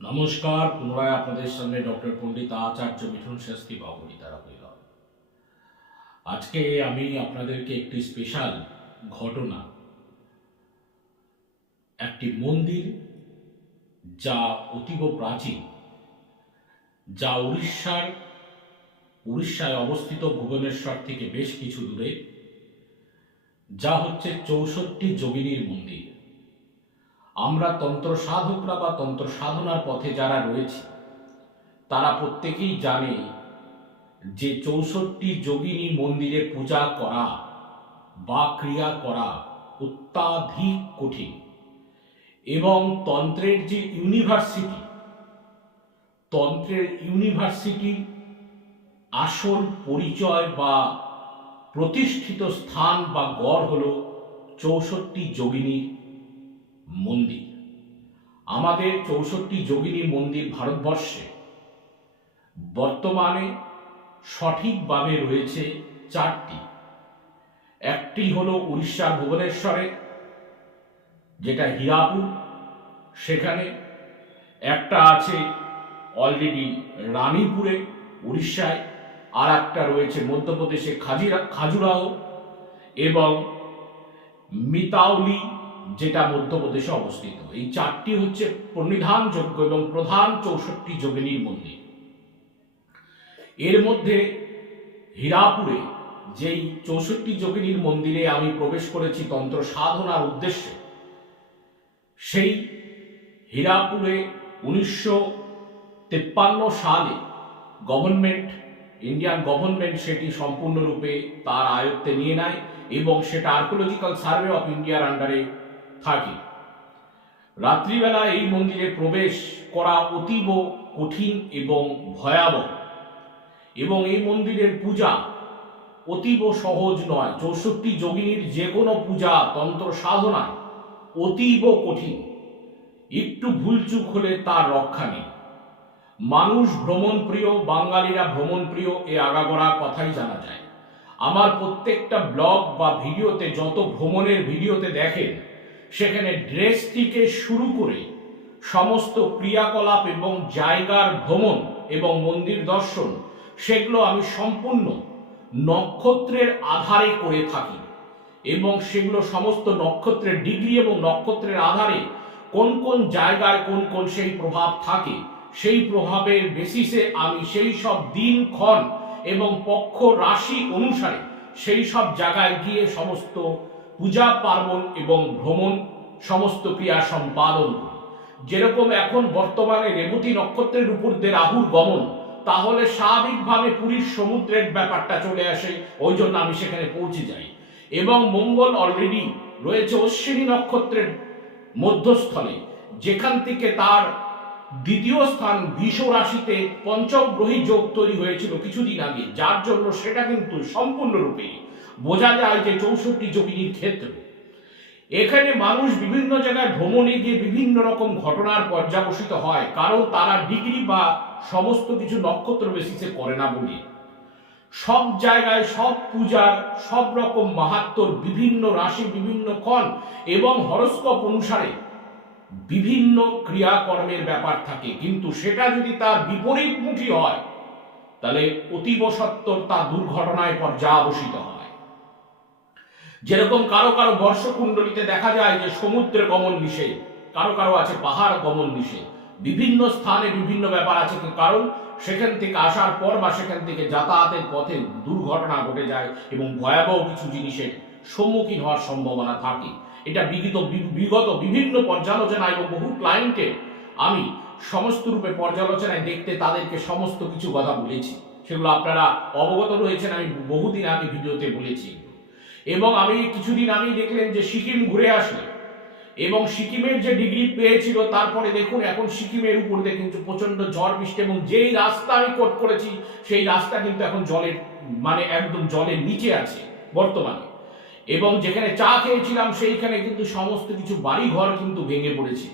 নমস্কার, পুনরায় আপনাদের সামনে ডক্টর পণ্ডিত আচার্য মিঠুন শাস্ত্রী বাবুরি দ্বারা হইল আজকে আমি আপনাদেরকে একটি স্পেশাল ঘটনা, একটি মন্দির যা অতীব প্রাচীন, যা উড়িষ্যার, উড়িষ্যায় অবস্থিত ভুবনেশ্বর থেকে বেশ কিছু দূরে, যা হচ্ছে চৌষট্টি যোগিনীর মন্দির। আমরা তন্ত্র সাধকরা বা তন্ত্র সাধনার পথে যারা রয়েছে, তারা প্রত্যেকেই জানে যে চৌষট্টি যোগিনী মন্দিরে পূজা করা বা ক্রিয়া করা অত্যাধিক কঠিন। এবং তন্ত্রের যে ইউনিভার্সিটি, তন্ত্রের ইউনিভার্সিটির আসল পরিচয় বা প্রতিষ্ঠিত স্থান বা গড় হল চৌষট্টি যোগিনীর মন্দির। আমাদের চৌষট্টি যোগিনী মন্দির ভারতবর্ষে বর্তমানে সঠিকভাবে রয়েছে চারটি। একটি হলো উড়িষ্যার ভুবনেশ্বরে, যেটা হীরাপুর, সেখানে। একটা আছে অলরেডি রানীপুরে, উড়িষ্যায়। আর একটা রয়েছে মধ্যপ্রদেশে খাজিরা খাজুরাও এবং মিতাউলি যেটা মধ্যপ্রদেশে অবস্থিত। এই চারটি হচ্ছে প্রণিধানযোগ্য এবং প্রধান চৌষট্টি যোগিনীর মন্দির। এর মধ্যে হীরাপুরে যেই চৌষট্টি যোগিনীর মন্দিরে আমি প্রবেশ করেছি তন্ত্র সাধনার উদ্দেশ্যে, সেই হীরাপুরে উনিশশো তেপ্পান্ন সালে গভর্নমেন্ট, ইন্ডিয়ান গভর্নমেন্ট সেটি সম্পূর্ণরূপে তার আয়ত্তে নিয়ে নেয় এবং সেটা আর্কোলজিক্যাল সার্ভে অফ ইন্ডিয়ার আন্ডারে থাকে। রাত্রিবেলা এই মন্দিরে প্রবেশ করা অতীব কঠিন এবং ভয়াবহ। এবং এই মন্দিরের পূজা অতীব সহজ নয়। চৌষট্টি যোগিনীর যে কোনো পূজা তন্ত্র সাধনায় অতীব কঠিন। একটু ভুলচুক হলে তার রক্ষা নেই। মানুষ ভ্রমণপ্রিয় বাঙালিরা ভ্রমণপ্রিয় এ আগাগোড়া কথাই জানা যায়। আমার প্রত্যেকটা ব্লগ বা ভিডিওতে, যত ভ্রমণের ভিডিওতে দেখেন সেখানে ড্রেস থেকে শুরু করে সমস্ত ক্রিয়াকলাপ এবং জায়গার ভ্রমণ এবং মন্দির দর্শন, সেগুলো আমি সম্পূর্ণ নক্ষত্রের আধারে করে থাকি এবং সেগুলো সমস্ত নক্ষত্রের ডিগ্রি এবং নক্ষত্রের আধারে কোন কোন জায়গায় কোন কোন সেই প্রভাব থাকে, সেই প্রভাবের বেসিসে আমি সেই সব দিন, ক্ষণ এবং পক্ষ, রাশি অনুসারে সেই সব জায়গায় গিয়ে সমস্ত পূজা, পার্বণ এবং ভ্রমণ, সমস্ত ক্রিয়া সম্পাদন। যেরকম এখন বর্তমানে রেবতী নক্ষত্রের উপর দিয়ে রাহুর গমন, তাহলে স্বাভাবিকভাবে পুরীর সমুদ্রের ব্যাপারটা চলে আসে, ওই জন্য আমি সেখানে পৌঁছে যাই। এবং মঙ্গল অলরেডি রয়েছে অশ্বিনী নক্ষত্রের মধ্যস্থলে, যেখান থেকে তার দ্বিতীয় স্থান বিষ রাশিতে পঞ্চম গ্রহী যোগ তৈরি হয়েছিল কিছুদিন আগে, যার জন্য সেটা কিন্তু সম্পূর্ণরূপে বোঝা যায় যে চৌষট্টি যোগিনীর ক্ষেত্র। এখানে মানুষ বিভিন্ন জায়গায় ভ্রমণে গিয়ে বিভিন্ন রকম ঘটনার পর্যাবসিত হয়, কারণ তারা ডিগ্রি বা সমস্ত কিছু নক্ষত্র বেসিসে করে না বলে। সব জায়গায় সব পূজার সব রকম মাহাত্মর বিভিন্ন রাশি, বিভিন্ন ক্ষণ এবং হরস্কোপ অনুসারে বিভিন্ন ক্রিয়াকর্মের ব্যাপার থাকে। কিন্তু সেটা যদি তার বিপরীতমুখী হয়, তাহলে অতীব সত্তর তা দুর্ঘটনায় পর্যাবসিত হয়। যেরকম কারও কারও বর্ষকুণ্ডলিতে দেখা যায় যে সমুদ্রে গমন নিষেধ কারও কারও আছে পাহাড় গমন নিষেধ বিভিন্ন স্থানে বিভিন্ন ব্যাপার আছে কারণ সেখান থেকে আসার পর বা সেখান থেকে যাতায়াতের পথে দুর্ঘটনা ঘটে যায় এবং ভয়াবহ কিছু জিনিসের সম্মুখীন হওয়ার সম্ভাবনা থাকে। এটা বিগত বিগত বিভিন্ন পর্যালোচনা এবং বহু ক্লায়েন্টের আমি সমস্ত রূপে পর্যালোচনায় দেখতে তাদেরকে সমস্ত কিছু কথা বলেছি। সেগুলো আপনারা অবগত রয়েছেন, আমি বহুদিন আগে ভিডিওতে বলেছি। এবং আমি কিছুদিন আগেই দেখলেন যে সিকিম ঘুরে আসলে এবং সিকিমের যে ডিগ্রি পেয়েছিল, তারপরে দেখুন এখন সিকিমের উপর দিয়ে কিন্তু প্রচণ্ড ঝড় বৃষ্টি এবং যেই রাস্তা আমি কোট করেছি, সেই রাস্তা কিন্তু এখন জলের মানে একদম জলের নিচে আছে বর্তমানে। এবং যেখানে চা খেয়েছিলাম, সেইখানে কিন্তু সমস্ত কিছু বাড়ি ঘর কিন্তু ভেঙে পড়েছে।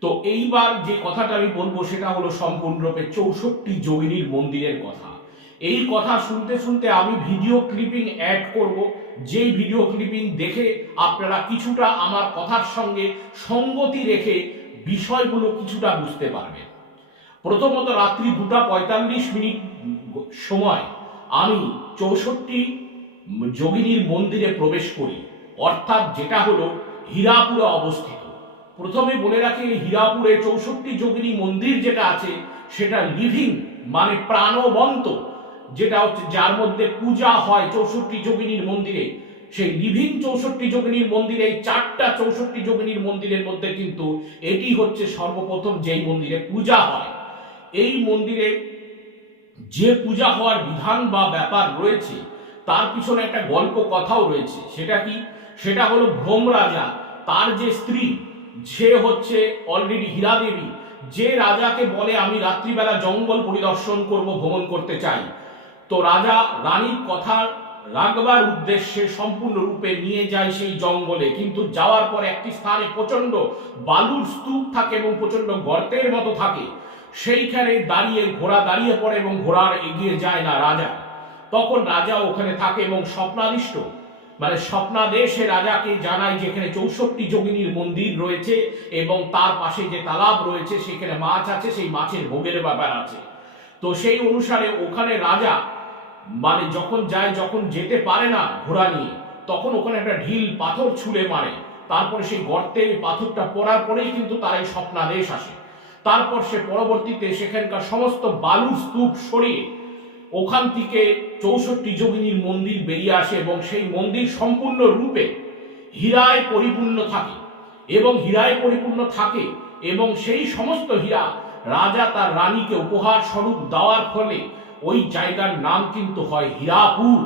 তো এইবার যে কথাটা আমি বলব, সেটা হলো সম্পূর্ণরূপে চৌষট্টি যোগিনীর মন্দিরের কথা। এই কথা শুনতে শুনতে আমি ভিডিও ক্লিপিং অ্যাড করব। যেই ভিডিও ক্লিপিং দেখে আপনারা কিছুটা আমার কথার সঙ্গে সঙ্গতি রেখে বিষয়গুলো কিছুটা বুঝতে পারবেন। প্রথমত রাত্রি দুটা পঁয়তাল্লিশ মিনিট সময় আমি চৌষট্টি যোগিনীর মন্দিরে প্রবেশ করি। অর্থাৎ যেটা হলো হীরাপুরে অবস্থিত। প্রথমে বলে রাখি হীরাপুরে চৌষট্টি যোগিনী মন্দির যেটা আছে, সেটা লিভিং মানে প্রাণবন্ত। যেটা হচ্ছে যার মধ্যে পূজা হয় চৌষট্টি যোগিনীর মন্দিরে, সেই লিভিং চৌষট্টি যোগিনীর মন্দিরে, এই চারটা চৌষট্টি যোগিনীর মন্দিরের মধ্যে কিন্তু এটি হচ্ছে সর্বপ্রথম যেই মন্দিরে পূজা হয়। এই মন্দিরে যে পূজা হওয়ার বিধান বা ব্যাপার রয়েছে, তার পিছনে একটা গল্প কথাও রয়েছে। সেটা কি? সেটা হলো ভ্রম রাজা, তার যে স্ত্রী, সে হচ্ছে অলরেডি হীরা দেবী যে রাজাকে বলে, আমি রাত্রিবেলা জঙ্গল পরিদর্শন করব, ভ্রমণ করতে চাই। তো রাজা রানীর কথা রাখবার উদ্দেশ্যে সম্পূর্ণরূপে নিয়ে যায় সেই জঙ্গলে। কিন্তু যাওয়ার পর একটি স্থানে প্রচণ্ড বালুর স্তূপ থাকে এবং প্রচণ্ড গর্তের মতো থাকে। সেইখানে দাঁড়িয়ে ঘোড়া দাঁড়িয়ে পড়ে এবং ঘোড়ার এগিয়ে যায় না রাজা। তখন রাজা ওখানে থাকে এবং স্বপ্নাদিষ্ট। মানে স্বপ্নাদেশে রাজাকে জানায় যেখানে চৌষট্টি যোগিনীর মন্দির রয়েছে এবং তার পাশে যে তালাব রয়েছে, সেখানে মাছ আছে, সেই মাছের ভোগের ব্যাপার আছে। তো সেই অনুসারে ওখানে রাজা মানে যখন যায়, যখন যেতে পারে না ঘোড়া নিয়ে, তখন ওখানে একটা ঢিল পাথর ছুঁড়ে মারে। তারপরে সেই গর্তে ওই পাথরটা পড়ার পরেই কিন্তু তার এই স্বপ্নাদেশ আসে। তারপর সে পরবর্তীতে সেখানকার সমস্ত বালু স্তূপ সরিয়ে ওখান থেকে চৌষট্টি যোগিনীর মন্দির বেরিয়ে আসে এবং সেই মন্দির সম্পূর্ণ রূপে হীরায় পরিপূর্ণ থাকে এবং হীরায় পরিপূর্ণ থাকে এবং সেই সমস্ত হীরা রাজা তার রানীকে উপহার স্বরূপ দেওয়ার ফলে ওই জায়গার নাম কিন্তু হয় হীরাপুর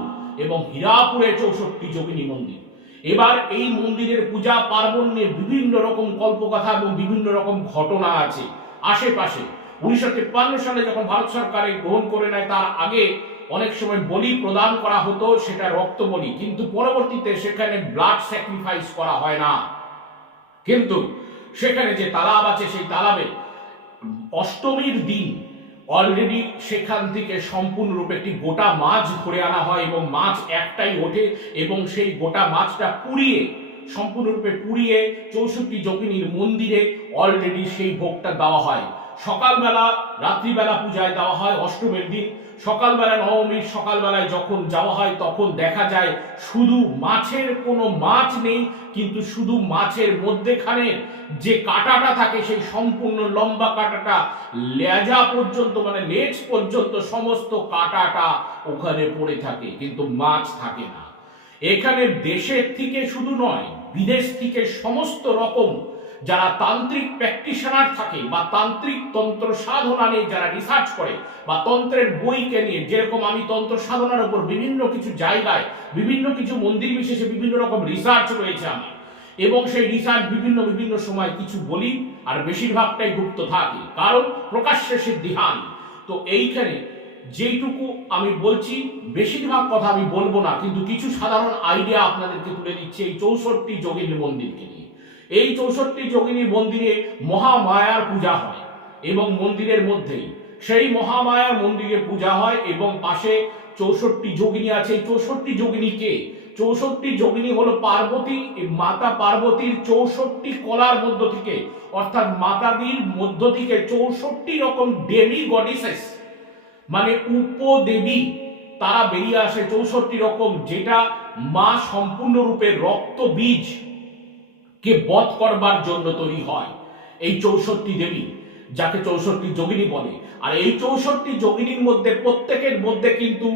এবং হীরাপুরে চৌষট্টি যোগিনী মন্দির। এবার এই মন্দিরের পূজা পার্বণ নিয়ে বিভিন্ন রকম কল্পকথা এবং বিভিন্ন রকম ঘটনা আছে। আশেপাশে উনিশশো তিপ্পান্ন সালে যখন ভারত সরকার গ্রহণ করে নেয়, তার আগে অনেক সময় বলি প্রদান করা হতো, সেটা রক্ত বলি। কিন্তু পরবর্তীতে সেখানে ব্লাড স্যাক্রিফাইস করা হয় না। কিন্তু সেখানে যে তালাব আছে, সেই তালাবে অষ্টমীর দিন অলরেডি সেখান থেকে সম্পূর্ণরূপে একটি গোটা মাছ ধরে আনা হয় এবং মাছ একটাই ওঠে এবং সেই গোটা মাছটা পুড়িয়ে, সম্পূর্ণরূপে পুড়িয়ে চৌষট্টি যোগিনীর মন্দিরে অলরেডি সেই ভোগটা দেওয়া হয়। সকালবেলা, রাত্রিবেলা পূজায় দেওয়া হয়, অষ্টমীর দিন। সকালবেলা নবমীর সকালবেলায় যখন যাওয়া হয়, তখন দেখা যায় শুধু মাছের কোনো মাছ নেই, কিন্তু শুধু মাছের মধ্যেখানে যে কাঁটাটা থাকে, সেই সম্পূর্ণ লম্বা কাঁটাটা, লেজা পর্যন্ত মানে লেজ পর্যন্ত সমস্ত কাঁটাটা ওখানে পড়ে থাকে, কিন্তু মাছ থাকে না। এখানে দেশের থেকে শুধু নয়, বিদেশ থেকে সমস্ত রকম যারা তান্ত্রিক প্র্যাকটিশনার থাকে বা তান্ত্রিক তন্ত্র সাধনা নিয়ে যারা রিসার্চ করে বা তন্ত্রের বইকে নিয়ে, যেরকম আমি তন্ত্র সাধনার উপর বিভিন্ন কিছু জায়গায়, বিভিন্ন কিছু মন্দির বিশেষে বিভিন্ন রকম রিসার্চ রয়েছে আমার। এবং সেই রিসার্চ বিভিন্ন বিভিন্ন সময় কিছু বলি, আর বেশিরভাগটাই গুপ্ত থাকে। কারণ প্রকাশ্যে সিদ্ধিহান তো এইখানে যেইটুকু আমি বলছি, বেশিরভাগ কথা আমি বলব না, কিন্তু কিছু সাধারণ আইডিয়া আপনাদেরকে তুলে দিচ্ছি এই চৌষট্টি যোগিনী মন্দিরকে নিয়ে। এই চৌষট্টি যোগিনী মন্দিরে মহামায়ার পূজা হয় এবং মন্দিরের মধ্যেই সেই মহামায়ার মন্দিরে পূজা হয় এবং পাশে চৌষট্টি যোগিনী আছে। চৌষট্টি যোগিনী কে? চৌষট্টি যোগিনী হলো পার্বতী, মাতা পার্বতীর চৌষট্টি কলার মধ্য থেকে, অর্থাৎ মাতাদির মধ্য থেকে চৌষট্টি রকম দেবী গডিসেস মানে উপদেবী, তারা বেরিয়ে আসে চৌষট্টি রকম যেটা মা সম্পূর্ণরূপে রক্ত বীজ। কে বধ করবার জন্য তৈরি হয়। এই চৌষট্টি দেবী, যাকে চৌষট্টি যোগিনী বলে, আর এই চৌষট্টি যোগিনীর মধ্যে প্রত্যেকের মধ্যে কিন্তু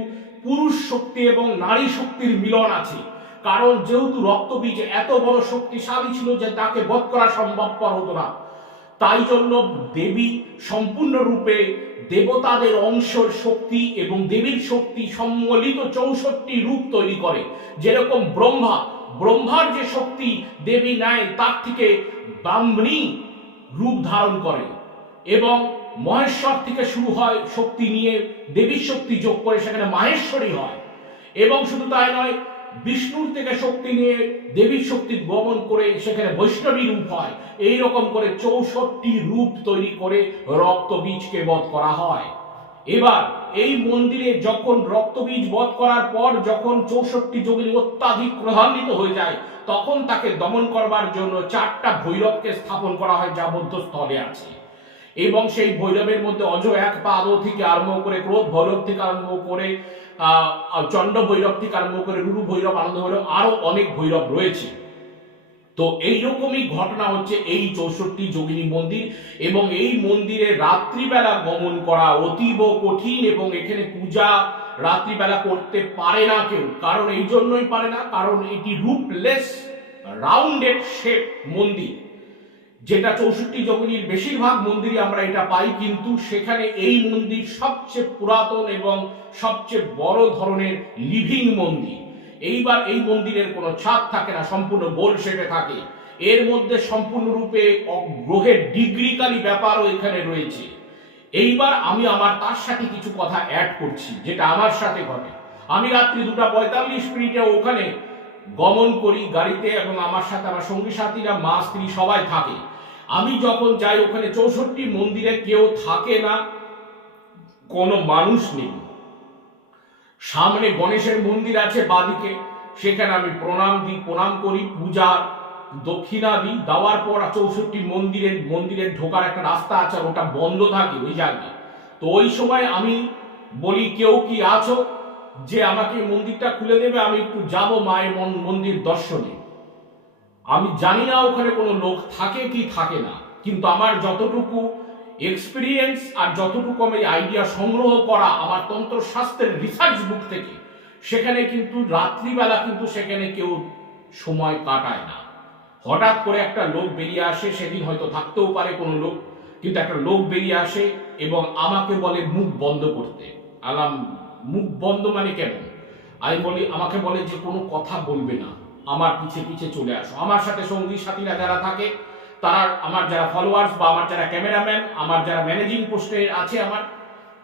পুরুষ শক্তি এবং নারী শক্তির মিলন আছে। কারণ যেহেতু রক্তবীজ এত বড় শক্তিশালী ছিল যে তাকে বধ করা সম্ভবপর হতো না, তাই জন্য দেবী সম্পূর্ণরূপে দেবতাদের অংশের শক্তি এবং দেবীর শক্তি সম্মিলিত চৌষট্টি রূপ তৈরি করে। যেরকম ব্রহ্মা ব্রহ্মার যে শক্তি দেবী নেয় তার থেকে ব্রাহ্মণী রূপ ধারণ করে। এবং মহেশ্বর থেকে শুরু হয় শক্তি নিয়ে, দেবীর শক্তি যোগ করে সেখানে মাহেশ্বরী হয়। এবং শুধু তাই নয়, বিষ্ণুর থেকে শক্তি নিয়ে দেবীর শক্তি গমন করে সেখানে বৈষ্ণবী রূপ হয়। এই রকম করে চৌষট্টি রূপ তৈরি করে রক্ত বীজকে বধ করা হয়। এবার এই মন্দিরে যখন রক্তবীজ বধ করার পর যখন চৌষট্টি যোগিনী অত্যাধিক ক্রধান্বিত হয়ে যায়, তখন তাকে দমন করবার জন্য চারটা ভৈরবকে স্থাপন করা হয় যা মধ্যস্থলে আছে। এবং সেই ভৈরবের মধ্যে অজ এক পা আদৌ থেকে আরম্ভ করে ক্রোধ ভৈরব থেকে আরম্ভ করে চন্ড ভৈরব থেকে আরম্ভ করে রুরু ভৈরব, আনন্দ ভৈরব, আরও অনেক ভৈরব রয়েছে। তো এইরকমই ঘটনা হচ্ছে এই চৌষট্টি যোগিনী মন্দির এবং এই মন্দিরে রাত্রিবেলা গমন করা অতীব কঠিন এবং এখানে পূজা রাত্রিবেলা করতে পারে না কেউ। কারণ এই জন্যই পারে না, কারণ এটি রুটলেস রাউন্ডেড শেপ মন্দির। যেটা চৌষট্টি যোগিনীর বেশিরভাগ মন্দিরে আমরা এটা পাই, কিন্তু সেখানে এই মন্দির সবচেয়ে পুরাতন এবং সবচেয়ে বড় ধরনের লিভিং মন্দির। এইবার এই মন্দিরের কোনো ছাদ থাকে না, সম্পূর্ণ গোল শেপে থাকে। এর মধ্যে সম্পূর্ণরূপে গ্রহের ডিগ্রিকালি ব্যাপারও এখানে রয়েছে। এইবার আমি আমার তার সাথে কিছু কথা অ্যাড করছি, যেটা আমার সাথে ঘটে। আমি রাত্রি দুটা পঁয়তাল্লিশ মিনিটে ওখানে গমন করি গাড়িতে এবং আমার সাথে আমার সঙ্গী সাথীরা, মা, স্ত্রী সবাই থাকে। আমি যখন যাই, ওখানে চৌষট্টি মন্দিরে কেউ থাকে না, কোনো মানুষ নেই। সামনে গণেশের মন্দির আছে বাদিকে। সেখানে আমি প্রণাম দিই, প্রণাম করি, পূজা দক্ষিণা দিই দেওয়ার পর চৌষট্টি মন্দিরের মন্দিরের ঢোকার একটা রাস্তা আছে ওটা বন্ধ থাকে ওই জায়গায়। তো ওই সময় আমি বলি, কেউ কি আছো? যে আমাকে মন্দিরটা খুলে দেবে, আমি একটু যাব মায়ের মন- মন্দির দর্শনে। আমি জানি না ওখানে কোনো লোক থাকে কি থাকে না, কিন্তু আমার যতটুকু এক্সপিরিয়েন্স আর যতটুকু আমি আইডিয়া সংগ্রহ করা আমার তন্ত্রশাস্ত্রের রিসার্চ বুক থেকে, সেখানে কিন্তু রাত্রিবেলা কিন্তু সেখানে কেউ সময় কাটায় না। হঠাৎ করে একটা লোক বেরিয়ে আসে, সেদিন হয়তো থাকতেও পারে কোনো লোক, কিন্তু একটা লোক বেরিয়ে আসে এবং আমাকে বলে, মুখ বন্ধ করতে। আলাম, মুখ বন্ধ মানে কেন? আমি বলি, আমাকে বলে যে কোনো কথা বলবে না। আমার পিছে পিছে চলে আসো। আমার সাথে সঙ্গী সাথীরা যারা থাকে তারা আমার যারা ফলোয়ার্স বা আমার যারা ক্যামেরাম্যান আমার যারা ম্যানেজিং পোস্টে আছে আমার,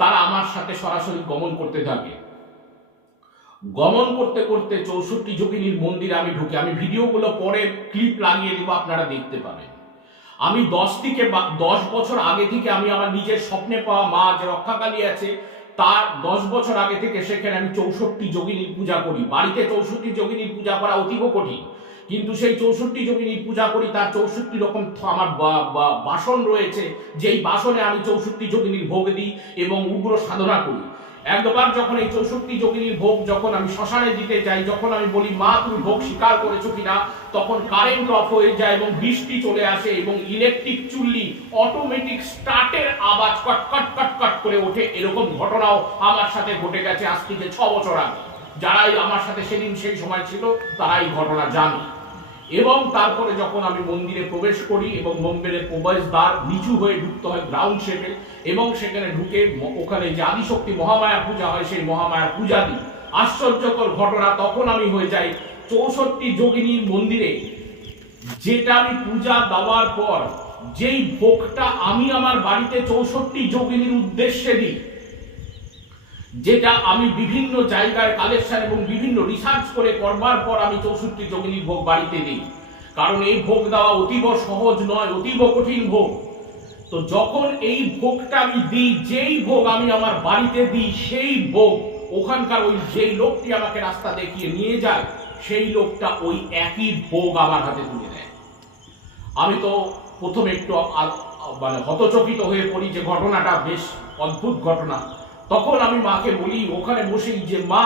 তারা আমার সাথে সরাসরি গমন করতে থাকে। গমন করতে করতে চৌষট্টি যোগিনীর মন্দিরে আমি ঢুকি। আমি ভিডিওগুলো পরে ক্লিপ লাগিয়ে দেবো, আপনারা দেখতে পাবেন আমি দশ থেকে দশ বছর আগে থেকে আমি আমার নিজের স্বপ্নে পাওয়া মা যে রক্ষাকালী আছে, তার দশ বছর আগে থেকে সেখানে আমি চৌষট্টি যোগিনীর পূজা করি। বাড়িতে চৌষট্টি যোগিনীর পূজা করা অতীব কঠিন। কিন্তু সেই চৌষট্টি যোগিনীর পূজা করি, তার চৌষট্টি রকম আমার বাসন রয়েছে, যেই বাসনে আমি চৌষট্টি যোগিনীর ভোগ দিই এবং উগ্র সাধনা করি। একবার যখন এই চৌষট্টি যোগিনীর ভোগ যখন আমি শ্মশানে দিতে যাই, যখন আমি বলি, মা, তুমি ভোগ স্বীকার করেছ কিনা? তখন কারেন্ট অফ হয়ে যায় এবং বৃষ্টি চলে আসে এবং ইলেকট্রিক চুল্লি অটোমেটিক স্টার্টের আওয়াজ কট কট কট কট করে ওঠে। এরকম ঘটনাও আমার সাথে ঘটে গেছে আজ থেকে ছ বছর আগে। যারাই আমার সাথে সেদিন সেই সময় ছিল, তারাই ঘটনা জানে। এবং তারপরে যখন আমি মন্দিরে প্রবেশ করি এবং মন্দিরের প্রবেশ দ্বার নিচু হয়ে ঢুকতে হয় গ্রাউন্ড শেপে এবং সেখানে ঢুকে ওখানে যে আদিশক্তি মহামায়া পূজা হয় সেই মহামায়ার পূজা দিই আশ্চর্যকর ঘটনা তখন আমি হয়ে যাই চৌষট্টি যোগিনীর মন্দিরে। যেটা আমি পূজা দেওয়ার পর, যেই ভোগটা আমি আমার বাড়িতে চৌষট্টি যোগিনীর উদ্দেশ্যে দিই যেটা আমি বিভিন্ন জায়গায় কালেকশন এবং বিভিন্ন রিসার্চ করে করবার পর আমি চৌষট্টি যোগিনীর ভোগ বাড়িতে দিই কারণ এই ভোগ দেওয়া অতীব সহজ নয়, অতীব কঠিন ভোগ। তো যখন এই ভোগটা আমি দিই, যেই ভোগ আমি আমার বাড়িতে দিই, সেই ভোগ ওখানকার ওই যেই লোকটি আমাকে রাস্তা দেখিয়ে নিয়ে যায়, সেই লোকটা ওই একই ভোগ আমার হাতে তুলে দেয়। আমি তো প্রথমে একটু মানে হতচকিত হয়ে পড়ি যে ঘটনাটা, বেশ অদ্ভুত ঘটনা। তখন আমি মাকে বলি, ওখানে বসেই যে মা,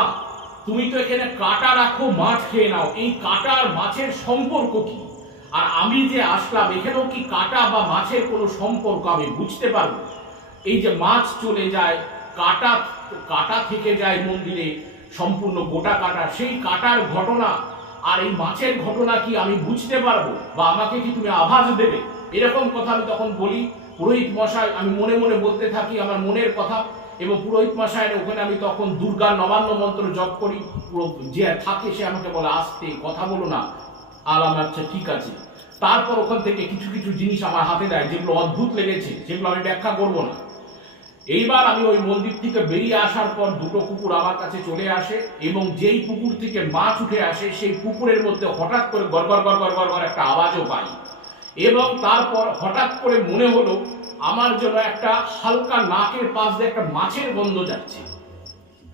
তুমি তো এখানে কাটা রাখো, মাছ খেয়ে নাও। এই কাটা আর মাছের সম্পর্ক কি? আর আমি যে আসলাম, এখানেও কি কাটা বা মাছের কোনো সম্পর্ক আমি বুঝতে পারব? এই যে মাছ চলে যায়, কাটা কাটা থেকে যায় মন্দিরে, সম্পূর্ণ গোটা কাটা। সেই কাটার ঘটনা আর এই মাছের ঘটনা কি আমি বুঝতে পারব? বা আমাকে কি তুমি আভাস দেবে? এরকম কথা আমি তখন বলি। পুরোহিত মশাই, আমি মনে মনে বলতে থাকি আমার মনের কথা। এবং পুরোহিত মশাইয়ের ওখানে আমি তখন দুর্গা নবান্ন মন্ত্র জপ করি। পুরো যে থাকে সে আমাকে বলে আসতে কথা বলো না আলাম আচ্ছা ঠিক আছে। তারপর ওখান থেকে কিছু কিছু জিনিস আমার হাতে দেয়, যেগুলো অদ্ভুত লেগেছে, যেগুলো আমি ব্যাখ্যা করব না। এইবার আমি ওই মন্দির থেকে বেরিয়ে আসার পর দুটো কুকুর আমার কাছে চলে আসে এবং যেই পুকুর থেকে মাছ উঠে আসে, সেই পুকুরের মধ্যে হঠাৎ করে গড়গড় গড়গড় গড়গড় একটা আওয়াজও পাই। এবং তারপর হঠাৎ করে মনে হলো আমার জন্য একটা হালকা নাকের পাশ দিয়ে একটা মাছের গন্ধ যাচ্ছে।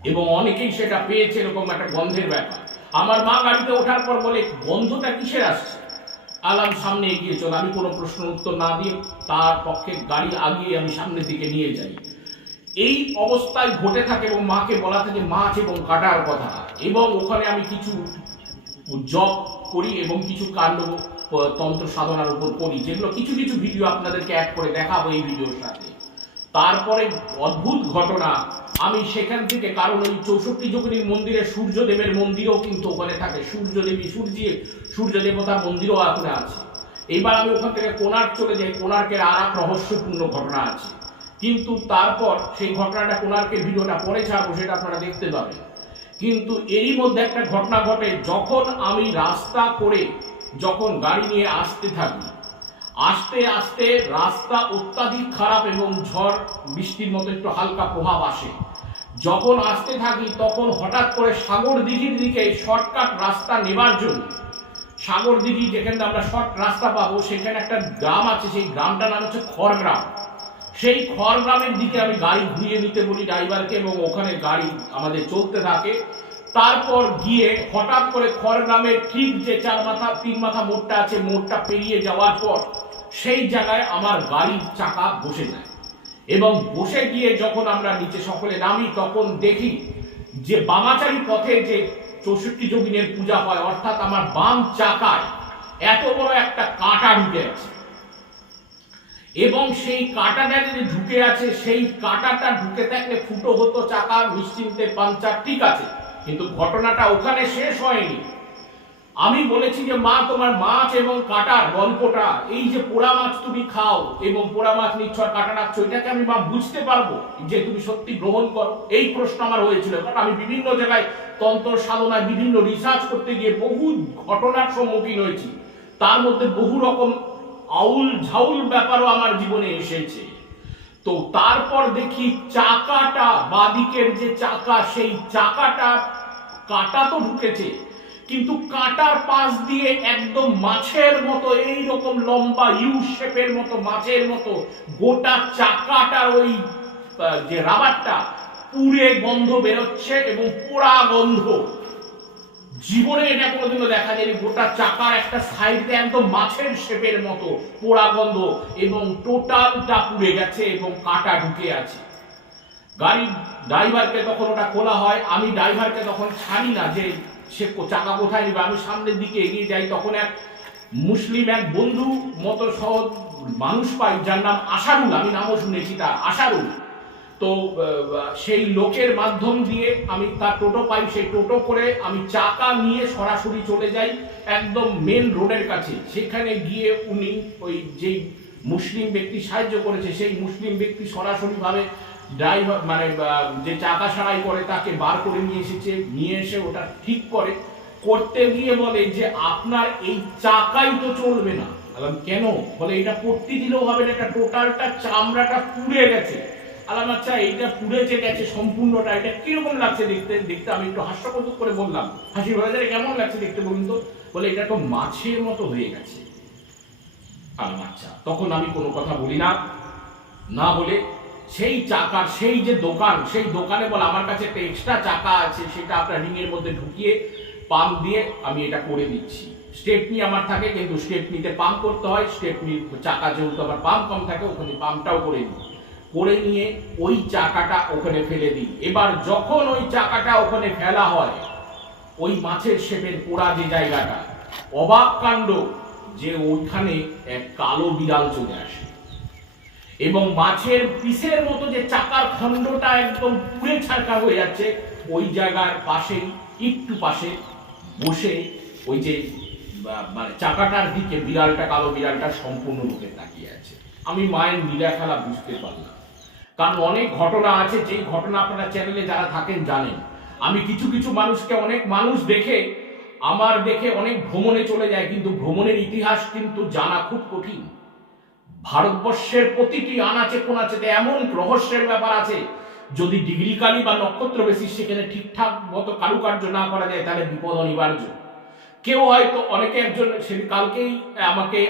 এবং অনেকেই সেটা পেয়েছে এরকম একটা গন্ধের ব্যাপার। আমার মা গাড়িতে ওঠার পর বলে, গন্ধটা কিসের আসছে? আলাম সামনে এগিয়ে চল। আমি কোনো প্রশ্ন উত্তর না দিয়ে তার পক্ষে গাড়ি আগিয়ে আমি সামনের দিকে নিয়ে যাই। এই অবস্থায় ঘটে থাকে এবং মাকে বলা থাকে, মাছ এবং কাটার কথা। এবং ওখানে আমি কিছু জব করি এবং কিছু কাণ্ড তন্ত্র সাধনার উপর করি, যেগুলো কিছু কিছু ভিডিও আপনাদেরকে অ্যাড করে দেখাবো এই ভিডিওর সাথে। তারপরে অদ্ভুত ঘটনা, আমি সেখান থেকে কারণ ওই চৌষট্টি যোগিনীর মন্দিরে সূর্যদেবের মন্দিরও কিন্তু ওখানে থাকে। সূর্যদেবী সূর্য সূর্য দেবতার মন্দিরও ওখানে আছে। এইবার আমি ওখান থেকে কোণার্ক চলে যাই, কোণার্কের আর এক রহস্যপূর্ণ ঘটনা আছে। কিন্তু তারপর সেই ঘটনাটা কোণার্কের ভিডিওটা পরে ছাড়বো, সেটা আপনারা দেখতে পাবেন। কিন্তু এরই মধ্যে একটা ঘটনা ঘটে, যখন আমি রাস্তা করে যখন গাড়ি নিয়ে আসতে থাকি, আস্তে আস্তে রাস্তা অত্যাধিক খারাপ এবং ঝড় বৃষ্টির মতো একটু হালকা প্রভাব আসে। যখন আসতে থাকি, তখন হঠাৎ করে সাগর দিঘির দিকে শর্টকাট রাস্তা নেবার জন্য। সাগর দিঘি যেখানে আমরা শর্ট রাস্তা পাবো, সেখানে একটা গ্রাম আছে, সেই গ্রামটার নাম হচ্ছে খড়গ্রাম। সেই খড়গ্রামের দিকে আমি গাড়ি ঘুরিয়ে নিতে বলি ড্রাইভারকে এবং ওখানে গাড়ি আমাদের চলতে থাকে। তারপর গিয়ে হঠাৎ করে খড়গ্রামের ঠিক যে চার মাথা, তিন মাথা মোড়টা আছে, মোড়টা পেরিয়ে যাওয়ার পর সেই জায়গায় আমার গাড়ির চাকা বসে যায়। এবং বসে গিয়ে যখন আমরা নিচে সকলে নামি, তখন দেখি যে বামাচারী পথে যে চৌষট্টি যোগিনের পূজা হয়, অর্থাৎ আমার বাম চাকায় এত বড় একটা কাঁটা ঢুকে আছে। এবং সেই কাঁটাটা যদি ঢুকে আছে, সেই কাঁটাটা ঢুকে থাকলে ফুটো হতো চাকা, নিশ্চিন্তে পাঞ্চার ঠিক আছে। কিন্তু ঘটনাটা ওখানে শেষ হয়নি। আমি বলেছি যে, মা, তোমার মাছ এবং কাটার গল্পটা, এই যে পোড়া মাছ তুমি খাও এবং পোড়া মাছ নিচ্ছ আর কাটা রাখছো এটাকে আমি, মা, বুঝতে পারব যে তুমি সত্যি গ্রহণ করো। এই প্রশ্ন আমার হয়েছিল। কারণ আমি বিভিন্ন জায়গায় তন্ত্র সাধনায় বিভিন্ন রিসার্চ করতে গিয়ে বহু ঘটনার সম্মুখীন হয়েছি। তার মধ্যে বহু রকম আউল ঝাউল ব্যাপারও আমার জীবনে এসেছে। তো তারপর দেখি চাকাটা, বাদিকের যে চাকা, সেই চাকাটা কাটা তো ঢুকেছে, কিন্তু কাটার পাশ দিয়ে একদম মাছের মতো এই রকম লম্বা ইউ শেপের মতো, মাছের মতো গোটা চাকাটা, ওই যে রাবারটা পুড়ে গন্ধ বেরোচ্ছে এবং পোড়া গন্ধ। জীবনে এটা কোনোদিনও দেখা যায়নি, গোটা চাকার একটা সাইডে একদম মাছের শেপের মতো পোড়া গন্ধ এবং টোটালটা পুড়ে গেছে এবং কাটা ঢুকে আছে। গাড়ির ড্রাইভারকে তখন ওটা খোলা হয়, আমি ড্রাইভারকে তখন ছাড়ি না যে সে চাকা কোথায় নিবে? আমি সামনের দিকে এগিয়ে যাই। তখন এক মুসলিম, এক বন্ধু মতো সহজ মানুষ পাই, যার নাম আশারুল। আমি নামও শুনেছি তার, আশারুল। তো সেই লোকের মাধ্যম দিয়ে আমি তার টোটো পাই। সেই টোটো করে আমি চাকা নিয়ে সরাসরি চলে যাই একদম মেন রোডের কাছে। সেখানে গিয়ে উনি ওই যেই মুসলিম ব্যক্তি সাহায্য করেছে, সেই মুসলিম ব্যক্তি সরাসরিভাবে ড্রাইভার মানে যে চাকা সারাই করে তাকে বার করে নিয়ে এসেছে, নিয়ে এসে ওটা ঠিক করে। করতে গিয়ে বলে যে, আপনার এই চাকাই তো চলবে না। বললাম কেন? বলে, এটা করতে দিলেও হবে না, এটা টোটালটা চামড়াটা পুড়ে গেছে। আলাম আচ্ছা এইটা পুড়েছে, গেছে, সম্পূর্ণটা, এটা কীরকম লাগছে দেখতে? দেখতে আমি একটু হাস্যকৌতুক করে বললাম। হাসি বাজারে কেমন লাগছে দেখতে বলুন তো? বলে, এটা তো মাছের মতো হয়ে গেছে। আলাম আচ্ছা। তখন আমি কোনো কথা বলি না। না বলে সেই চাকার সেই যে দোকান, সেই দোকানে বলে, আমার কাছে একটা এক্সট্রা চাকা আছে, সেটা আপনার রিংয়ের মধ্যে ঢুকিয়ে পাম্প দিয়ে আমি এটা করে দিচ্ছি। স্টেপনি আমার থাকে, কিন্তু স্টেপনিতে পাম্প করতে হয় স্টেপনি চাকা যেহেতু আমার পাম্প কম থাকে, ওখানে পাম্পটাও করে দিই। করে নিয়ে ওই চাকাটা ওখানে ফেলে দিই। এবার যখন ওই চাকাটা ওখানে ফেলা হয়, ওই মাছের শেপের পোড়া যে জায়গাটা, অবাক কাণ্ড যে ওইখানে এক কালো বিড়াল চলে আসে। এবং মাছের পিসের মতো যে চাকার খণ্ডটা একদম পুড়ে ছাড়কা হয়ে যাচ্ছে, ওই জায়গার পাশেই, একটু পাশে বসে ওই যে মানে চাকাটার দিকে বিড়ালটা, কালো বিড়ালটা সম্পূর্ণ রূপে তাকিয়ে আছে। আমি মায়ের নীলা খেলা বুঝতে পারলাম। কারণ অনেক ঘটনা আছে, যেই ঘটনা আপনারা চ্যানেলে যারা থাকেন জানেন। আমি কিছু কিছু মানুষকে, অনেক মানুষ দেখে, আমার দেখে অনেক ভ্রমণে চলে যায়, কিন্তু ভ্রমণের ইতিহাস কিন্তু জানা খুব কঠিন। ভারতবর্ষের প্রতিটি আনাচে কোনাচেতে এমন রহস্যের ব্যাপার আছে, যদি ডিগ্রি কালি বা নক্ষত্র বেশি সেখানে ঠিকঠাক মতো কারুকার্য না করা যায়, তাহলে বিপদ অনিবার্য। কেউ হয়তো অনেকে একজন সে কালকেই আমাকে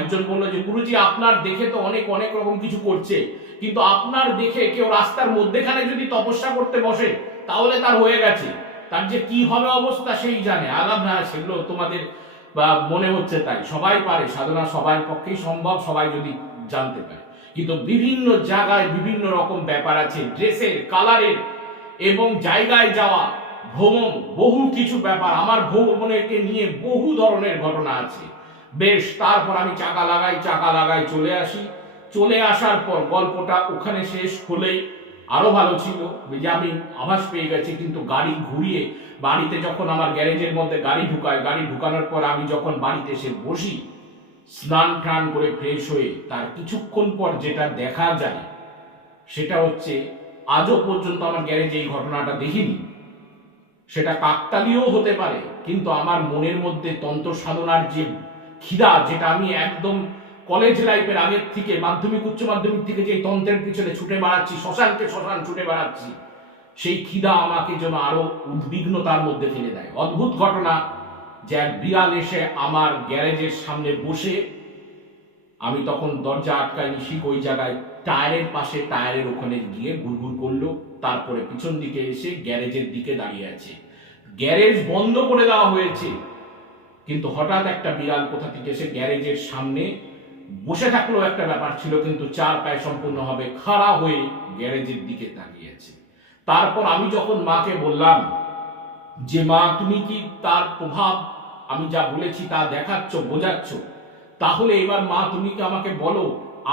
একজন বলল যে, গুরুজি, আপনার দেখে তো অনেক অনেক রকম কিছু করছে। কিন্তু আপনার দেখে কেউ রাস্তার মধ্যেখানে যদি তপস্যা করতে বসে, তাহলে তার হয়ে গেছে। তার যে কি হবে অবস্থা, সেই জানে। আলাপ না, সেগুলো তোমাদের বা মনে হচ্ছে তাই, সবাই পারে, সাধনা সবার পক্ষেই সম্ভব, সবাই যদি জানতে পারে। কিন্তু বিভিন্ন জায়গায় বিভিন্ন রকম ব্যাপার আছে, ড্রেসের, কালারের এবং জায়গায় যাওয়া, ভ্রমণ, বহু কিছু ব্যাপার। আমার ভ্রমণকে নিয়ে বহু ধরনের ঘটনা আছে। বেশ, তারপর আমি চাকা লাগাই চাকা লাগাই চলে আসি। চলে আসার পর গল্পটা ওখানে শেষ হলেই আরও ভালো ছিল। যে আমি আভাস পেয়ে গেছি, কিন্তু গাড়ি ঘুরিয়ে বাড়িতে যখন আমার গ্যারেজের মধ্যে গাড়ি ঢুকায়, গাড়ি ঢুকানোর পর আমি যখন বাড়িতে এসে বসি, স্নান টান করে ফ্রেশ হয়ে তার কিছুক্ষণ পর যেটা দেখা যায়, সেটা হচ্ছে আজও পর্যন্ত আমার গ্যারেজে এই ঘটনাটা দেখিনি। সেটা কাকতালীয় হতে পারে, কিন্তু আমার মনের মধ্যে তন্ত্র সাধনার যে খিদা, যেটা আমি একদম কলেজ লাইফের আগের থেকে, মাধ্যমিক, উচ্চ মাধ্যমিক থেকে যে তন্ত্রের পিছনে ছুটে বেড়াচ্ছি, শ্মশানকে শ্মশান ছুটে বেড়াচ্ছি সেই খিদা আমাকে যেন আরও উদ্বিগ্নতার মধ্যে ফেলে দেয়। অদ্ভুত ঘটনা যে এক বিড়াল এসে আমার গ্যারেজের সামনে বসে, আমি তখন দরজা আটকাইনি ঠিক ওই জায়গায় টায়ারের পাশে টায়ারের ওখানে গিয়ে ঘুরঘুর করল, তারপরে পিছন দিকে এসে গ্যারেজের দিকে দাঁড়িয়ে আছে। গ্যারেজ বন্ধ করে দেওয়া হয়েছে, কিন্তু হঠাৎ একটা বিড়াল কোথা থেকে এসে গ্যারেজের সামনে বসে থাকলেও একটা ব্যাপার ছিল, কিন্তু চার পায়ে সম্পূর্ণভাবে খাড়া হয়ে গ্যারেজের দিকে তাকিয়েছে তারপর আমি যখন মাকে বললাম যে মা, তুমি কি তার প্রভাব আমি যা বলেছি তা দেখাচ্ছ, বোঝাচ্ছ? তাহলে এবার মা, তুমি কি আমাকে বলো,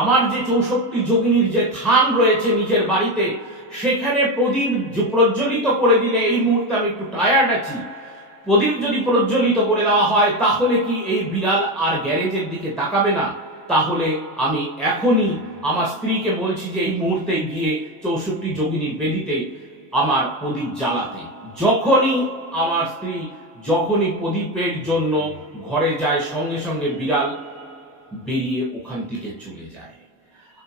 আমার যে চৌষট্টি যোগিনীর যে থান রয়েছে নিজের বাড়িতে, সেখানে প্রদীপ প্রজ্বলিত করে দিলে এই মুহূর্তে আমি একটু টায়ার্ড আছি। প্রদীপ যদি প্রজ্বলিত করে দেওয়া হয়, তাহলে কি এই বিড়াল আর গ্যারেজের দিকে তাকাবে না? তাহলে আমি এখনই আমার স্ত্রীকে বলছি যে এই মুহূর্তে গিয়ে চৌষট্টি যোগিনীর বেদিতে আমার প্রদীপ জ্বালাতে। যখনই আমার স্ত্রী যখনই প্রদীপের জন্য ঘরে যায়, সঙ্গে সঙ্গে বিড়াল বেরিয়ে ওখান থেকে চলে যায়।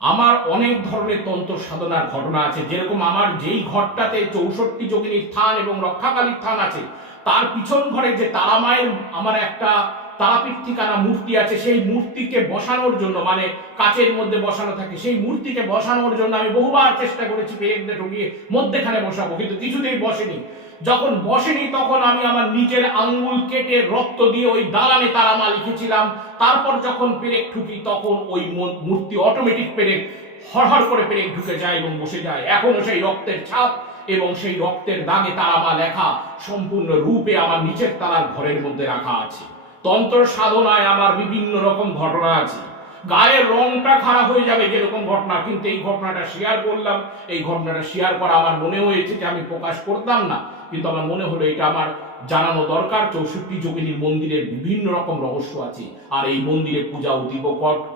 আমার অনেক ধরনের তন্ত্র সাধনার ঘটনা আছে। যেরকম আমার যেই ঘরটাতে চৌষট্টি যোগিনীর থান এবং রক্ষাকালীর থান আছে, তার পিছন ঘরে যে তারামায়ের আমার একটা তারাপীঠ ঠিকানা মূর্তি আছে, সেই মূর্তিকে বসানোর জন্য মানে কাচের মধ্যে বসানো থাকে, সেই মূর্তিকে বসানোর জন্য আমি বহুবার চেষ্টা করেছি পেরেকদের ঢুকিয়ে মধ্যেখানে বসাবো, কিন্তু কিছুতেই বসেনি। যখন বসেনি তখন আমি আমার নিজের আঙ্গুল কেটে রক্ত দিয়ে ওই দালানে তারামা লিখেছিলাম। তারপর যখন পেরেক ঠুকি তখন ওই মূর্তি অটোমেটিক পেরেক হরহর করে পেরেক ঢুকে যায় এবং বসে যায়। এখনও সেই রক্তের ছাপ এবং সেই রক্তের দাগে তারামা লেখা সম্পূর্ণ রূপে আমার নিচের তালার ঘরের মধ্যে রাখা আছে। তন্ত্র সাধনায় আমার বিভিন্ন রকম ঘটনা আছে। গায়ের রংটা খারাপ হয়ে যাবে যেরকম ঘটনা, কিন্তু এই ঘটনাটা শেয়ার করলাম। এই ঘটনাটা শেয়ার করা আমার মনে হয়েছে যে আমি প্রকাশ করতাম না, কিন্তু আমার মনে হলো এটা আমার জানানো দরকার। চৌষট্টি যোগিনীর মন্দিরের বিভিন্ন রকম রহস্য আছে। আর এই মন্দিরে পূজা অতীব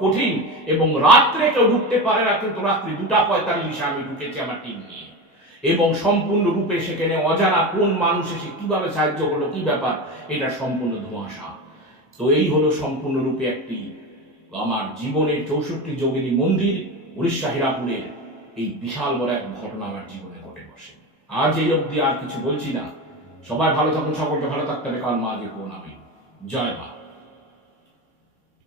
কঠিন এবং রাত্রে কেউ ঢুকতে পারে না, কিন্তু রাত্রি দুটা পঁয়তাল্লিশে আমি ঢুকেছি আমার টিম নিয়ে। এবং সম্পূর্ণ রূপে সেখানে অজানা কোন মানুষ এসে কীভাবে সাহায্য করল, কি ব্যাপার, এটা সম্পূর্ণ ধোঁয়াশা। তো এই হলো সম্পূর্ণরূপে একটি আমার জীবনের চৌষট্টি যোগিনী মন্দির উড়িষ্যা হীরাপুরের এই বিশাল বড় এক ঘটনা আমার জীবনে ঘটে বসে। আজ এই অবধি আর কিছু বলছি না। সবাই ভালো থাকুন, সকলকে ভালো থাকতে হবে। কারণ মা যে আমি জয় মা।